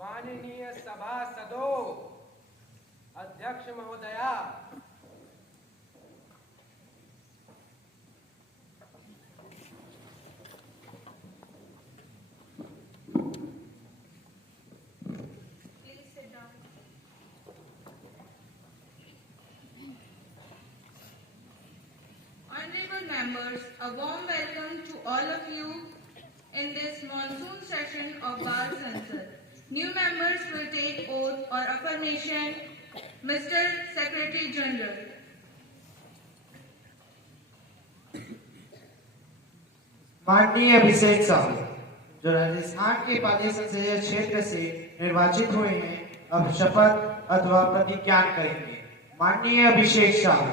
माननीय सभासदों, अध्यक्ष महोदया, Honorable members, a warm welcome to all of you in this monsoon session of Bar Sansad. New members will take oath or affirmation. Mr. Secretary General. माननीय अभिषेक साहू, जो राजस्थान के पाली संसदीय क्षेत्र से निर्वाचित हुए हैं, अब शपथ अथवा प्रतिज्ञा करेंगे। माननीय अभिषेक साहू।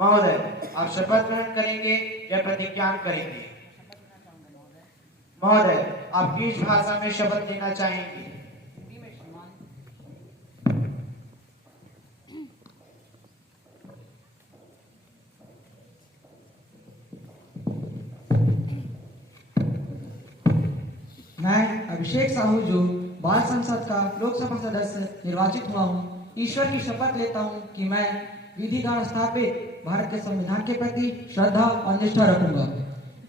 महोदय, आप शपथ ग्रहण करेंगे या प्रतिज्ञा करेंगे? महोदय, आप किस भाषा में शपथ लेना चाहेंगे? मैं अभिषेक साहू, जो बाल संसद का लोकसभा सदस्य निर्वाचित हुआ हूँ, ईश्वर की शपथ लेता हूँ कि मैं विधि द्वारा स्थापित भारत के संविधान के प्रति श्रद्धा और निष्ठा रखूंगा,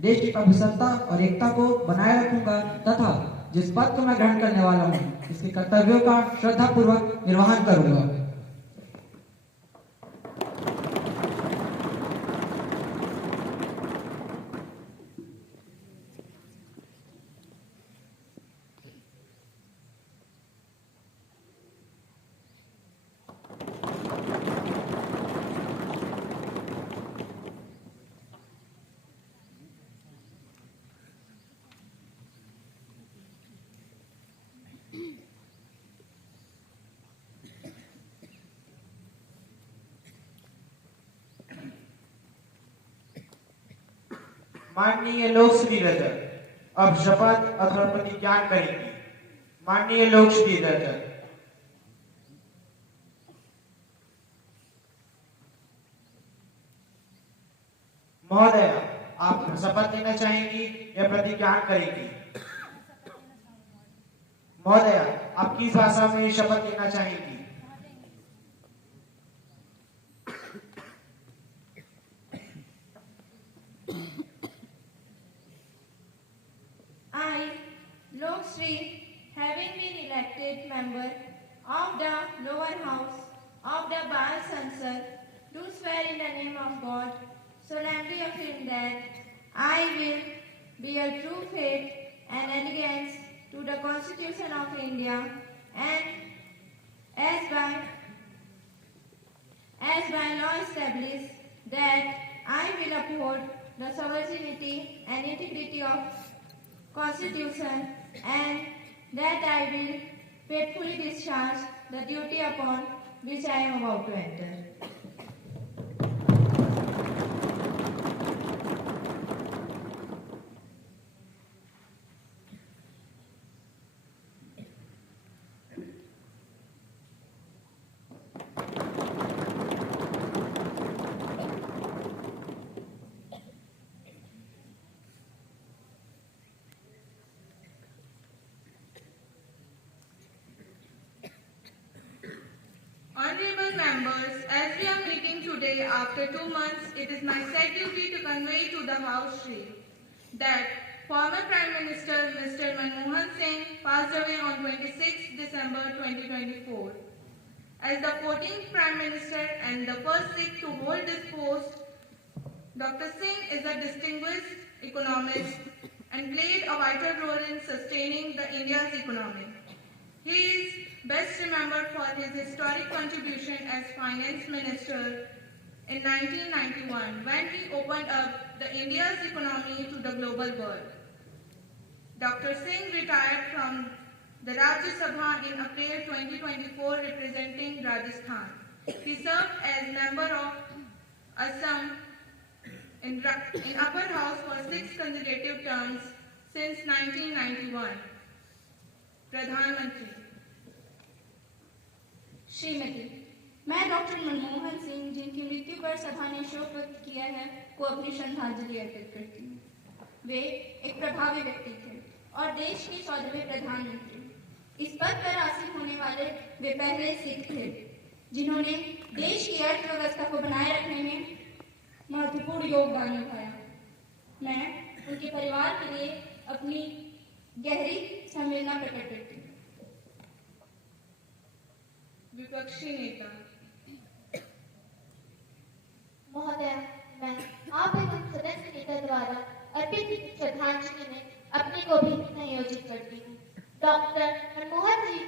देश की प्रभुसत्ता और एकता को बनाए रखूंगा तथा जिस पद को मैं ग्रहण करने वाला हूँ, इसके कर्तव्यों का श्रद्धापूर्वक निर्वहन करूंगा। माननीय लोकश्री रजक, अब शपथ अथवा प्रतिज्ञा करेंगे। माननीय लोकश्री रजक। महोदय, आप शपथ लेना चाहेंगी या प्रतिज्ञा करेंगी? महोदय, आप किस भाषा में शपथ लेना चाहेंगी? I, Lok Sri, having been elected member of the lower house of the Bar Sansad, do swear in the name of God, solemnly affirm that I will bear true faith and allegiance to the Constitution of India and as by law established that I will uphold the sovereignty and integrity of Constitution and that I will faithfully discharge the duty upon which I am about to enter. Honorable members, as we are meeting today after 2 months, it is my sad duty to convey to the House that former Prime Minister Mr. Manmohan Singh passed away on 26 December 2024. As the 14th Prime Minister and the first Sikh to hold this post, Dr. Singh is a distinguished economist and played a vital role in sustaining India's economy. He is best remembered for his historic contribution as Finance Minister in 1991 when he opened up India's economy to the global world. Dr. Singh retired from the Rajya Sabha in April 2024 representing Rajasthan. He served as member of Assam in upper house for 6 consecutive terms since 1991. Pradhan Mantri. Shrimati मैं doctor Manmohan Singh, जिनकी मृत्यु पर सभा ने शोक व्यक्त किया है, को अपनी श्रद्धांजलि अर्पित करती हूँ। वे एक प्रभावी व्यक्ति थे और देश के 14वें प्रधानमंत्री। इस पद पर आसीन होने वाले वे पहले सिख थे जिन्होंने देश की अर्थव्यवस्था को बनाए रखने में महत्वपूर्ण योगदान निभाया। मैं उनके परिवार के लिए अपनी गहरी संवेदना प्रकट करती हूँ। विपक्षी नेता। महोदय, मैं आप एवं सदन के नेता द्वारा अर्पित की श्रद्धांजलि में अपने को भी संयोजित करती हूँ। डॉक्टर मनमोहन सिंह जी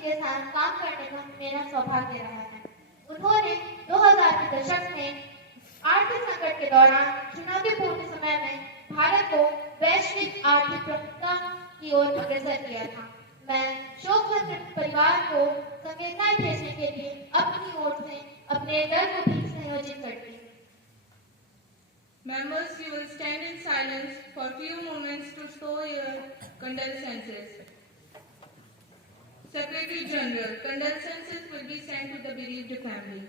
के साथ काम करने का मेरा सौभाग्य रहा है। उन्होंने 2000 के दशक में आर्थिक संकट के दौरान चुनौतीपूर्ण समय में भारत को वैश्विक आर्थिक प्रमुखता की ओर अग्रसर किया था। मैं शोक संतप्त परिवार को संवेदनाएं भेजने के लिए अपनी ओर से अपने दल को भी संयोजित करती हूँ। Members, you will stand in silence for few moments to show your condolences. Secretary General, condolences will be sent to the bereaved family.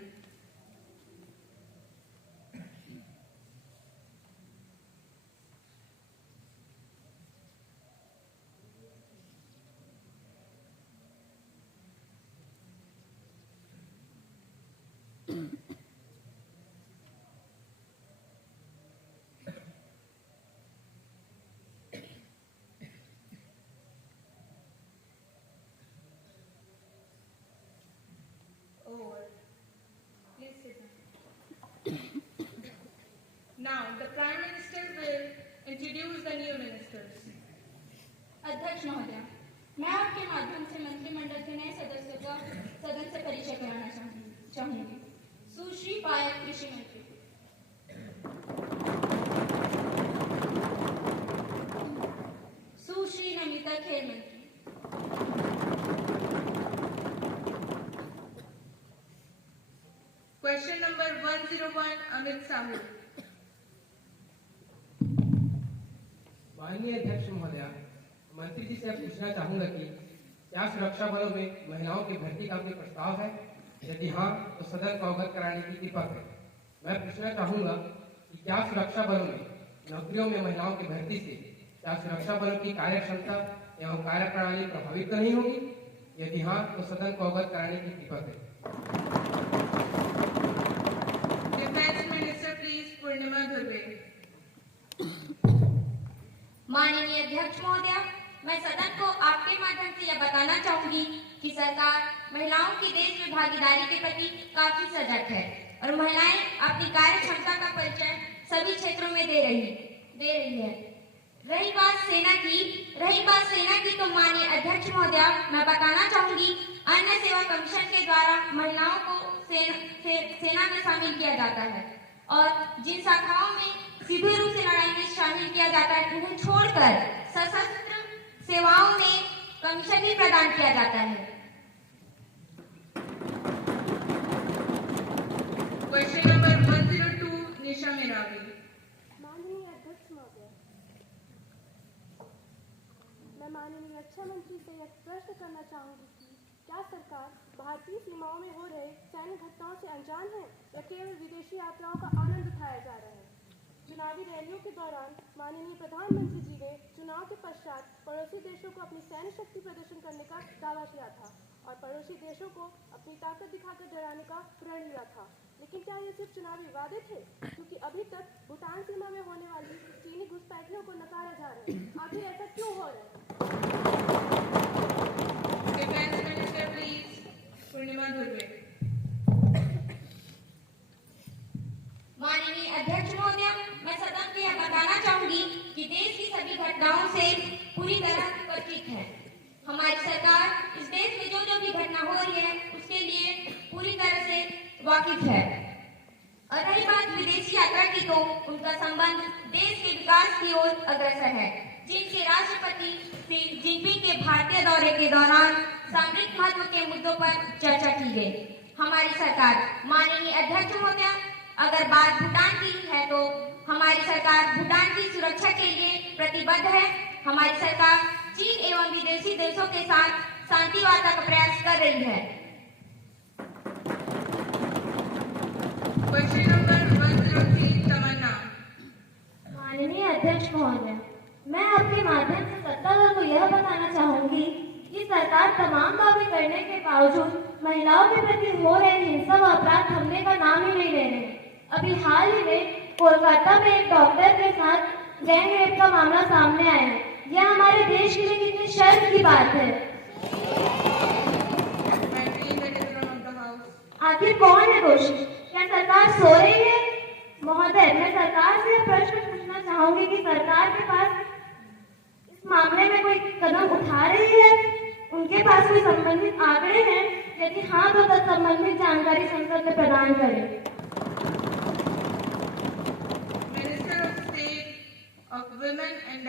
Now, the Prime Minister will introduce the new ministers. अध्यक्ष महोदय, मैं आपके माध्यम से मंत्रिमंडल के नए सदस्यों का सदन से परिचय कराना चाहूंगी। सुश्री पायल कृषि मंत्री, सुश्री नमिता खेल मंत्री, Question number 101, Amit Sahu. माननीय अध्यक्ष महोदय, मंत्री जी से पूछना चाहूंगा कि क्या सुरक्षा बलों में महिलाओं की भर्ती का कोई प्रस्ताव है? यदि हाँ, तो सदन को अवगत कराने की कृपा करें। मैं पूछना चाहूंगा कि क्या सुरक्षा बलों में नौकरियों में महिलाओं की भर्ती से क्या सुरक्षा बलों की कार्यक्षमता एवं कार्यप्रणाली प्रभावित तो नहीं होगी? यदि हाँ, तो सदन को अवगत कराने की कृपा करें। Defense Minister, please, Purnima Dhurve. माननीय अध्यक्ष महोदय, मैं सदन को आपके माध्यम से यह बताना चाहूंगी कि सरकार महिलाओं की देश में भागीदारी के प्रति काफी सजग है और महिलाएं अपनी कार्य क्षमता का परिचय सभी क्षेत्रों में दे रही है। रही बात सेना की तो माननीय अध्यक्ष महोदय, मैं बताना चाहूंगी अन्य सेवा कमीशन के द्वारा महिलाओं को सेना में शामिल किया जाता है और जिन शाखाओं में सीधे रूप से लड़ाई में शामिल किया जाता है उन्हें छोड़कर सशस्त्र सेवाओं में कमीशन भी प्रदान किया जाता है। Question number 102, Nisha Meravi. माननीय अध्यक्ष महोदय, मैं माननीय रक्षा मंत्री से यह प्रश्न करना चाहूंगी कि क्या सरकार भारतीय सीमाओं में हो रहे सैन्य घटनाओं से अनजान है या केवल विदेशी यात्राओं का आनंद उठाया जा रहा है? चुनावी रैलियों के दौरान माननीय प्रधानमंत्री जी ने चुनाव के पश्चात पड़ोसी देशों को अपनी सैन्य शक्ति प्रदर्शन करने का दावा किया था और पड़ोसी देशों को अपनी ताकत दिखाकर डराने का प्रण लिया था। लेकिन क्या ये सिर्फ चुनावी वादे थे? क्योंकि अभी तक भूटान सीमा में होने वाली चीनी घुसपैठियों को नकारा जा रहा है। आखिर ऐसा क्यों हो रहा है? Defense Minister, please, Purnima Dhurve. माननीय अध्यक्ष महोदय, मैं सदन को यह बताना चाहूंगी कि देश की सभी घटनाओं से पूरी तरह परिचित है। हमारी सरकार इस देश में जो भी घटना हो रही है उसके लिए पूरी तरह से वाकिफ है। और रही बात विदेशी यात्रा की, तो उनका संबंध देश के विकास की ओर अग्रसर है। जिनके राष्ट्रपति शी जिनपिंग के भारतीय दौरे के दौरान सामरिक महत्व के मुद्दों पर चर्चा की गई। हमारी सरकार, माननीय अध्यक्ष महोदय, अगर बात भूटान की है तो हमारी सरकार भूटान की सुरक्षा के लिए प्रतिबद्ध है। हमारी सरकार चीन एवं विदेशी देशों के साथ शांति वार्ता का प्रयास कर रही है। Question number 103, Tamanna. माननीय अध्यक्ष महोदय, मैं आपके माध्यम से सत्ताधार को यह बताना चाहूंगी कि सरकार तमाम दावे करने के बावजूद महिलाओं के प्रति हो रहे हिंसा व अपराध थमने का नाम ही नहीं ले रहे। अभी हाल ही में कोलकाता में एक डॉक्टर के साथ गैंग रेप का मामला सामने आया है। यह हमारे देश के लिए कितनी शर्म की बात है। आखिर कौन है दोषी? क्या सरकार सो रही है? महोदय, मैं सरकार से प्रश्न पूछना चाहूंगी कि सरकार के पास इस मामले में कोई कदम उठा रही है? उनके पास कोई संबंधित आंकड़े हैं? यदि हाँ तो संबंधित जानकारी संसद में प्रदान करें। Minister of State of Women and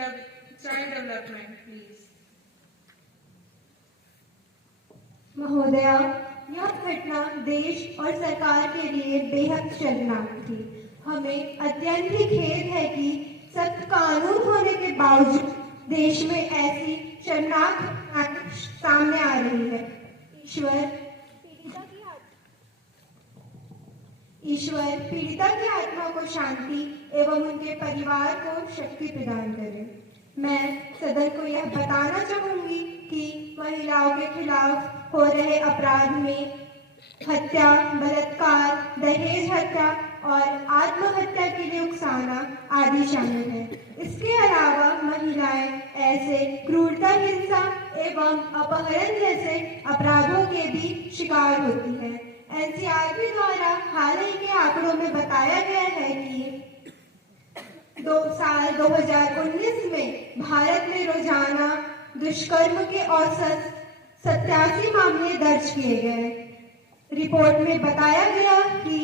Child Development, please. महोदया, यह घटना देश और सरकार के लिए बेहद शर्मनाक थी। हमें अत्यंत ही खेद है कि सख्त कानून होने के बावजूद देश में ऐसी शर्मनाक घटनाएं सामने आ रही है। ईश्वर पीड़िता की आत्मा को शांति एवं उनके परिवार को शक्ति प्रदान करे। मैं सदन को यह बताना चाहूंगी कि महिलाओं के खिलाफ हो रहे अपराध में हत्या, बलात्कार, दहेज हत्या और आत्महत्या के लिए उकसाना आदि शामिल है। इसके अलावा महिलाएं ऐसे क्रूरता, हिंसा एवं अपहरण जैसे अपराधों के भी शिकार होती है। एनसीआरबी द्वारा हाल ही के आंकड़ों में बताया गया है कि साल 2019 में भारत में रोजाना दुष्कर्म के औसत 87 मामले दर्ज किए गए। रिपोर्ट में बताया गया कि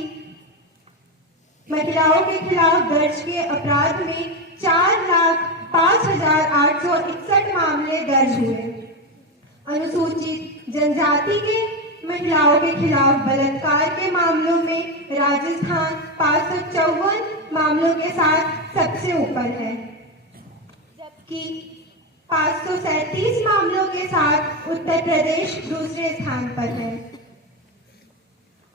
महिलाओं के खिलाफ दर्ज किए अपराध में 4,05,861 मामले दर्ज हुए। अनुसूचित जनजाति के महिलाओं के खिलाफ बलात्कार के मामलों में राजस्थान 554 मामलों के साथ सबसे ऊपर है, जबकि 537 मामलों के साथ उत्तर प्रदेश दूसरे स्थान पर है।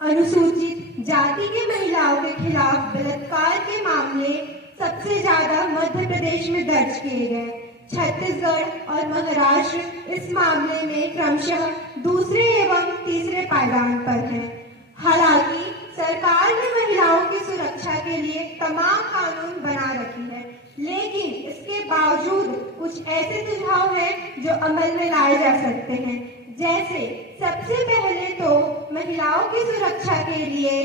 अनुसूचित जाति के महिलाओं के खिलाफ बलात्कार के मामले सबसे ज्यादा मध्य प्रदेश में दर्ज किए गए। छत्तीसगढ़ और महाराष्ट्र इस मामले में क्रमशः दूसरे एवं तीसरे पायदान पर है। हालांकि सरकार ने महिलाओं की सुरक्षा के लिए तमाम कानून बना रखी है, लेकिन इसके बावजूद कुछ ऐसे सुझाव हैं जो अमल में लाए जा सकते हैं। जैसे सबसे पहले तो महिलाओं की सुरक्षा के लिए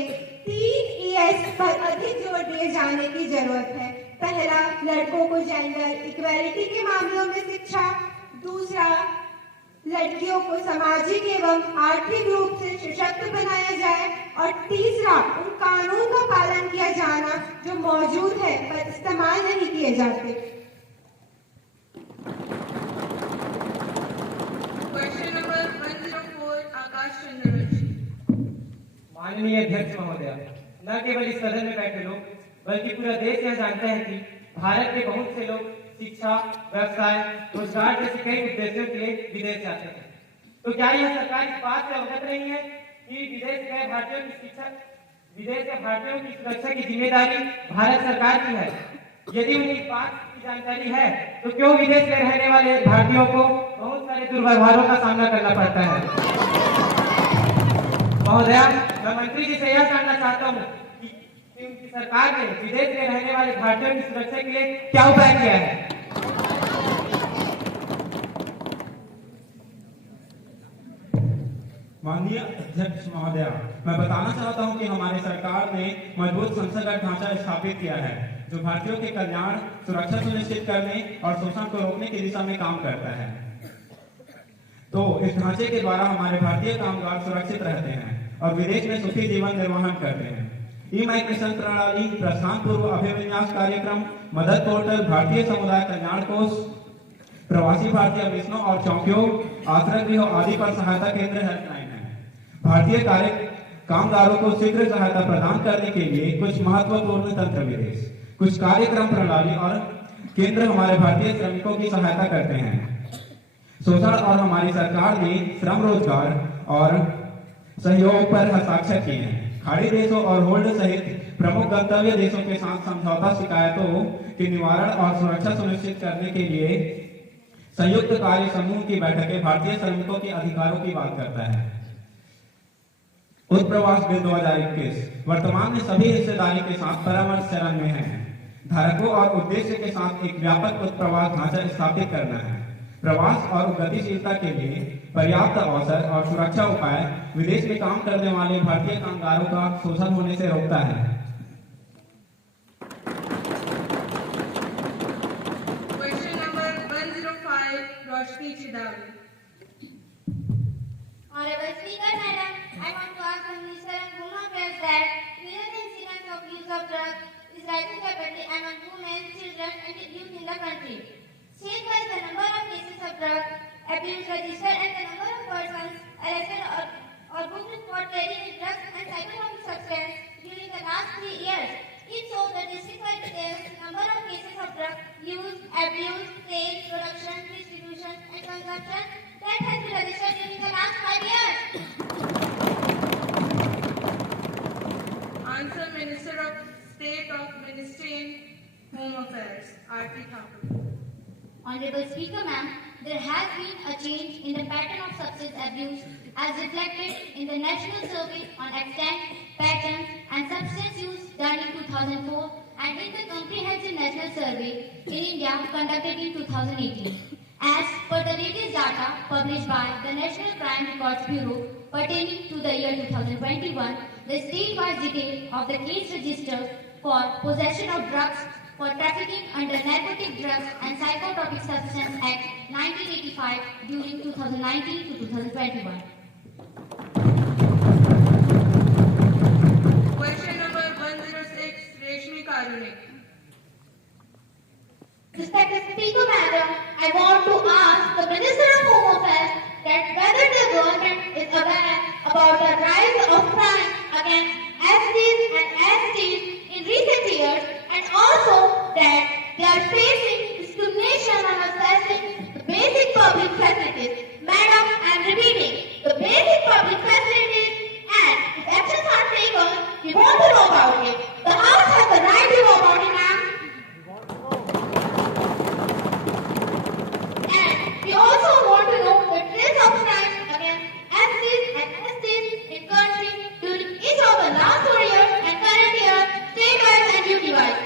3 ES पर अधिक जोर दिए जाने की जरूरत है। पहला, लड़कों को जेंडर इक्वालिटी के मामलों में शिक्षा। दूसरा, लड़कियों को सामाजिक एवं आर्थिक रूप से सशक्त बनाया जाए। और तीसरा, उन कानून का पालन किया जाना जो मौजूद है पर इस्तेमाल नहीं किए जाते। Question number 104, Akash Chandra Rishi. माननीय अध्यक्ष महोदय, न केवल इस सदन में बैठे लोग बल्कि पूरा देश यह जानते हैं कि भारत के बहुत से लोग शिक्षा, व्यवसाय, रोजगार जैसे कई उद्देश्यों के लिए विदेश जाते हैं। तो क्या यह सरकार इस बात से अवगत नहीं है कि विदेश गए भारतीयों की सुरक्षा की जिम्मेदारी भारत सरकार की है? यदि उन्हें इस बात की जानकारी है तो क्यों विदेश में रहने वाले भारतीयों को बहुत सारे दुर्व्यवहारों का सामना करना पड़ता है? महोदया, मैं मंत्री जी से यह जानना चाहता हूँ कि उनकी सरकार ने विदेश में रहने वाले भारतीयों की सुरक्षा के लिए क्या उपाय किया है? माननीय अध्यक्ष महोदया, मैं बताना चाहता हूं कि हमारी सरकार ने मजबूत संसदीय ढांचा स्थापित किया है जो भारतीयों के कल्याण, सुरक्षा सुनिश्चित करने और शोषण को रोकने की दिशा में काम करता है। तो इस ढांचे के द्वारा हमारे भारतीय कामगार सुरक्षित रहते हैं और विदेश में सुखी जीवन निर्वाहन करते हैं। ई-माइग्रेशन प्रणाली, प्रस्थान पूर्व अभिविन्यास कार्यक्रम, मदद पोर्टल, भारतीय समुदाय कल्याण कोष, प्रवासी भारतीय मिशनों और चौकियों, आश्रय गृह आदि पर सहायता केंद्र हेल्पलाइन है। भारतीय कामगारों को शीघ्र सहायता प्रदान करने के लिए कुछ महत्वपूर्ण तंत्र विशेष, कुछ कार्यक्रम प्रणाली और केंद्र हमारे भारतीय श्रमिकों की सहायता करते हैं। शोषण और हमारी सरकार ने श्रम, रोजगार और सहयोग पर हस्ताक्षर किए हैं। खाड़ी देशों और होल्ड सहित प्रमुख गंतव्य देशों के साथ समझौता शिकायतों के निवारण और सुरक्षा सुनिश्चित करने के लिए संयुक्त कार्य समूह की बैठकें भारतीय श्रमिकों के अधिकारों की बात करता है। उत्प्रवास बिल 2021 वर्तमान में सभी हिस्सेदारी के साथ परामर्श चरण में है। धारकों और उद्देश्य के साथ एक व्यापक उत्प्रवास ढांचा स्थापित करना है। प्रवास और गतिशीलता के लिए पर्याप्त अवसर और सुरक्षा उपाय विदेश में काम करने वाले भारतीय कामगारों का शोषण होने से रोकता है। Question number 105, Roshni Chidavi. Honorable Speaker, Madam, I want to ask the Minister of Home Affairs that recent incidents of use of drugs is rising rapidly among women, children, and youth in the country. State-wise, the number of cases of drug abuse registered and the number of persons arrested or booked for carrying drugs and psychotropic substance during the last 3 years. If so, the district-wide details number of cases of drug use, abuse, sale, production, distribution, and consumption that has been registered during the last 5 years. Answer, Minister of State of Ministry in Home Affairs, R.T. Thakur. Honorable Speaker, ma'am, there has been a change in the pattern of substance abuse as reflected in the National Survey on Extent, Patterns and Substance Use done in 2004 and in the Comprehensive National Survey in India conducted in 2018. As per the latest data published by the National Crime Records Bureau pertaining to the year 2021, the state-wide detail of the case registered for possession of drugs for trafficking under Narcotic Drugs and Psychotropic Substance Act 1985 during 2019 to 2021. Question number 106, Reshmi Karunik. Respected Speaker, Madam, I want to ask the Minister of Home Affairs that whether the government is aware about the rise of crime against SCs and STs in recent years, and also that they are facing discrimination on assessing the basic public facilities. Madam, I am repeating, the basic public facilities, and if actions are taken, we want to know about it. The House has the right to know about it, ma'am. And we also want to know the trace of crime against SCs and STs in country during each of the last 4 years and current year, state-wise and duty-wise.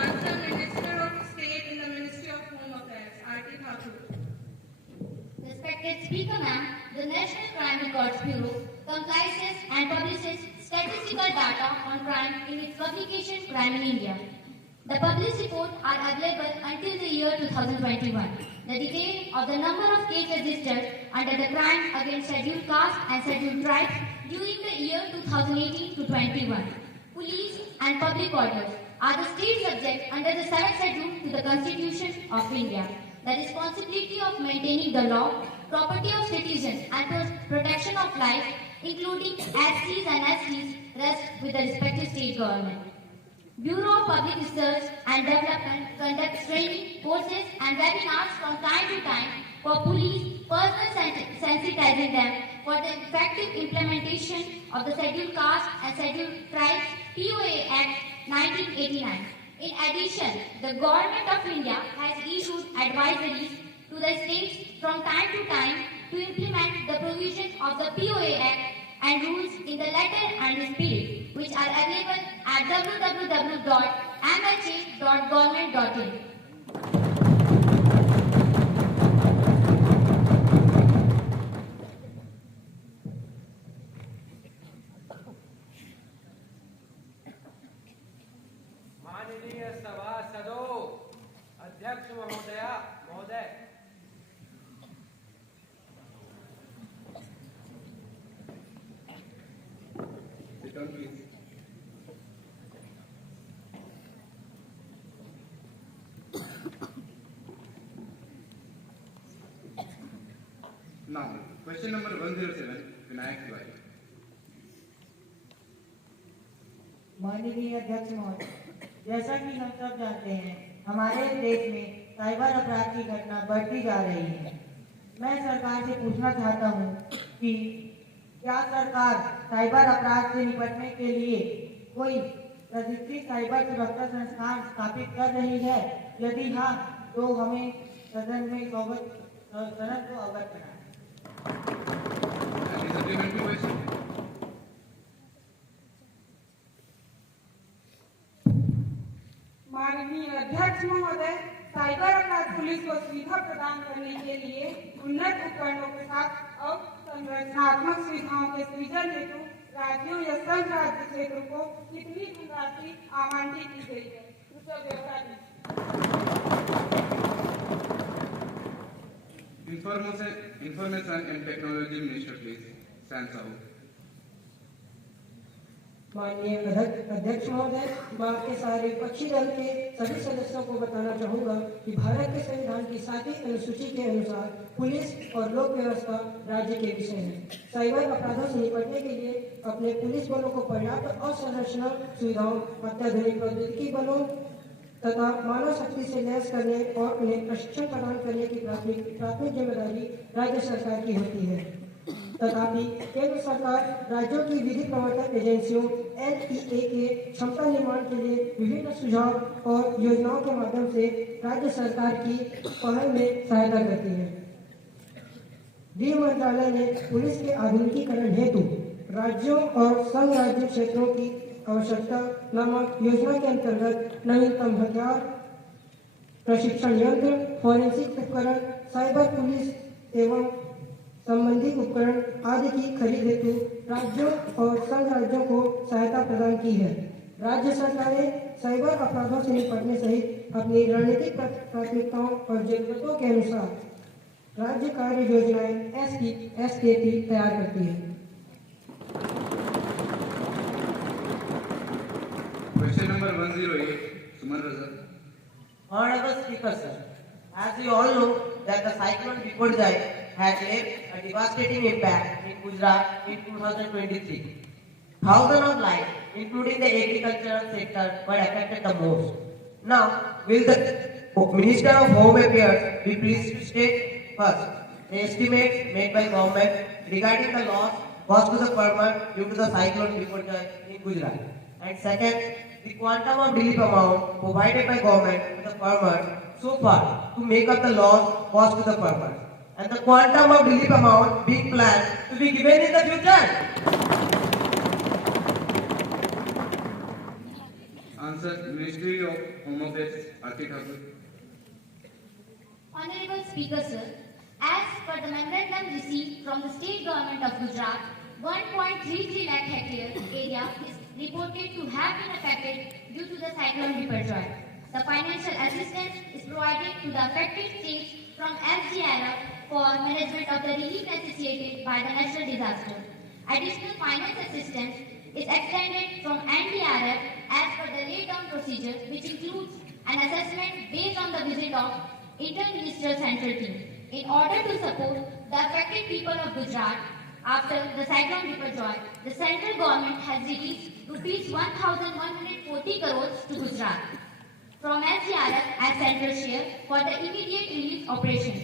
Answer, Minister of State in the Ministry of Home Affairs, R.T. Thakur. Respected Speaker, ma'am, the National Crime Records Bureau compiles and publishes statistical data on crime in its publication Crime in India. The published reports are available until the year 2021. The detail of the number of cases registered under the crime against scheduled castes and scheduled tribes during the year 2018 to 21. Police and public orders are the state subjects under the 7th schedule to the Constitution of India. The responsibility of maintaining the law, property of citizens and protection of life, including SCs and STs, rests with the respective state government. Bureau of Public Research and Development conducts training, courses and webinars from time to time for police, personally sensitizing them for the effective implementation of the Scheduled Caste and Scheduled Tribes POA Act 1989. In addition, the Government of India has issued advisories to the states from time to time to implement the provisions of the POA Act and rules in the letter and spirit, which are available at www.mha.government.in. माननीय सभासदों, अध्यक्ष महोदय, Now, question number 107, Vinayak Tiwari. माननीय अध्यक्ष महोदय, जैसा कि हम सब जानते हैं, हमारे देश में साइबर अपराध की घटना बढ़ती जा रही है। मैं सरकार से पूछना चाहता हूं कि क्या सरकार साइबर अपराध से निपटने के लिए कोई प्राधिकृत साइबर सुरक्षा संस्थान स्थापित कर रही है? यदि हाँ, तो हमें सदन में सदन को अवगत कराएं। माननीय अध्यक्ष महोदय, साइबर अपराध पुलिस को सुविधा प्रदान करने के लिए उन्नत उपकरणों के साथ अवसंरचनात्मक सुविधाओं के सृजन हेतु राज्यों या संघ राज्य क्षेत्रों को कितनी धनराशि आवंटित की गई है? कृपया ब्यौरा दीजिए। Information and Technology Minister, please. Sansa. माननीय अध्यक्ष महोदय, मैं आपके सारे विपक्षी दल के सभी सदस्यों को बताना चाहूंगा कि भारत के संविधान की 7वीं अनुसूची के अनुसार पुलिस और लोक व्यवस्था राज्य के विषय है। साइबर अपराधों से निपटने के लिए अपने पुलिस बलों को पर्याप्त अवसंरचना सुविधाओं, अत्याधुनिक प्रौद्योगिकी बलों तथा मानव शक्ति से लैस करने और उन्हें प्रशिक्षण प्रदान करने की प्राथमिक जिम्मेदारी राज्य सरकार की होती है। तथापि केंद्र सरकार राज्यों की विधि प्रवर्तन एजेंसियों NEA के क्षमता निर्माण के लिए विभिन्न सुझाव और योजनाओं के माध्यम से राज्य सरकार की पहल में सहायता करती है। गृह मंत्रालय ने पुलिस के आधुनिकीकरण हेतु राज्यों और संघ राज्य क्षेत्रों की आवश्यकता नामक योजना के अंतर्गत नवीनतम हथियार, प्रशिक्षण यंत्र, फॉरेंसिक उपकरण, साइबर पुलिस एवं संबंधित उपकरण आदि की खरीद हेतु राज्यों और संघ राज्यों को सहायता प्रदान की है। राज्य सरकारें साइबर अपराधों से निपटने सहित अपनी रणनीतिक प्राथमिकताओं और जरूरतों के अनुसार राज्य कार्य योजनाएं SKP तैयार करती है। Question number 108, Suman Raza. Honorable Speaker, sir, as you all know that the cyclone Biparjoy had left a devastating impact in Gujarat in 2023. Thousands of lives, including the agricultural sector, were affected the most. Now, will the Minister of Home Affairs be pleased to state first the estimates made by government regarding the loss caused to the farmer due to the cyclone Biparjoy in Gujarat, and second, the quantum of relief amount provided by government to the farmers so far to make up the loss caused to the farmers, and the quantum of relief amount being planned to be given in the future. Answer, Ministry of Home Affairs, Aarti Thakur. Honorable Speaker, sir, as per the memorandum received from the state government of Gujarat, 1.33 lakh hectare area is reported to have been affected due to the cyclone Biparjoy. The financial assistance is provided to the affected states from SDRF for management of the relief necessitated by the natural disaster. Additional finance assistance is extended from NDRF as per the laid-down procedure, which includes an assessment based on the visit of inter-ministerial central team. In order to support the affected people of Gujarat after the cyclone Biparjoy, the central government has released rupees 1,140 crores to Gujarat from SDRF as central share for the immediate relief operations.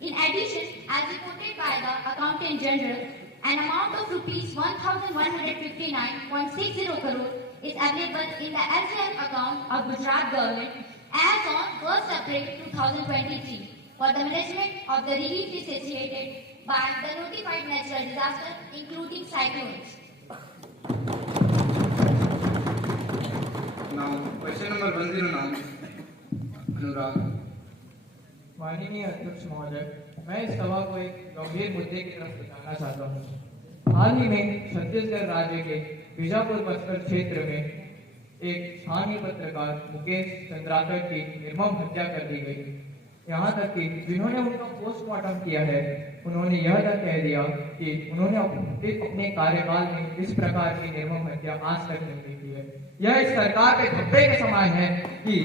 In addition, as reported by the Accountant General, an amount of rupees 1,159.60 crore is available in the SDRF account of Gujarat government as on 1st April 2023 for the management of the relief necessitated by the notified natural disaster, including cyclones. Now, question number 109, Anurag. माननीय अध्यक्ष महोदय, मैं इस सभा को एक गंभीर मुद्दे की तरफ दिखाना चाहता हूँ। हाल ही में छत्तीसगढ़ राज्य के बीजापुर बस्तर क्षेत्र में एक स्थानीय पत्रकार मुकेश चंद्राकर की निर्मम हत्या कर दी गई। यहाँ तक कि जिन्होंने उनका पोस्टमार्टम किया है, उन्होंने यह तक कह दिया कि उन्होंने अपने कार्यकाल में इस प्रकार की निर्मम हत्या आज तक नहीं की है। यह इस सरकार के धब्बे के समान है कि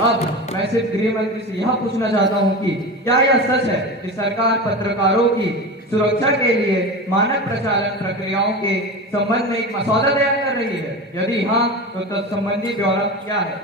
अब मैं सिर्फ गृह मंत्री से यह पूछना चाहता हूं कि क्या यह सच है कि सरकार पत्रकारों की सुरक्षा के लिए मानक प्रचालन प्रक्रियाओं के संबंध में एक मसौदा तैयार कर रही है? यदि हाँ, तो तत्संबंधी ब्यौरा क्या है?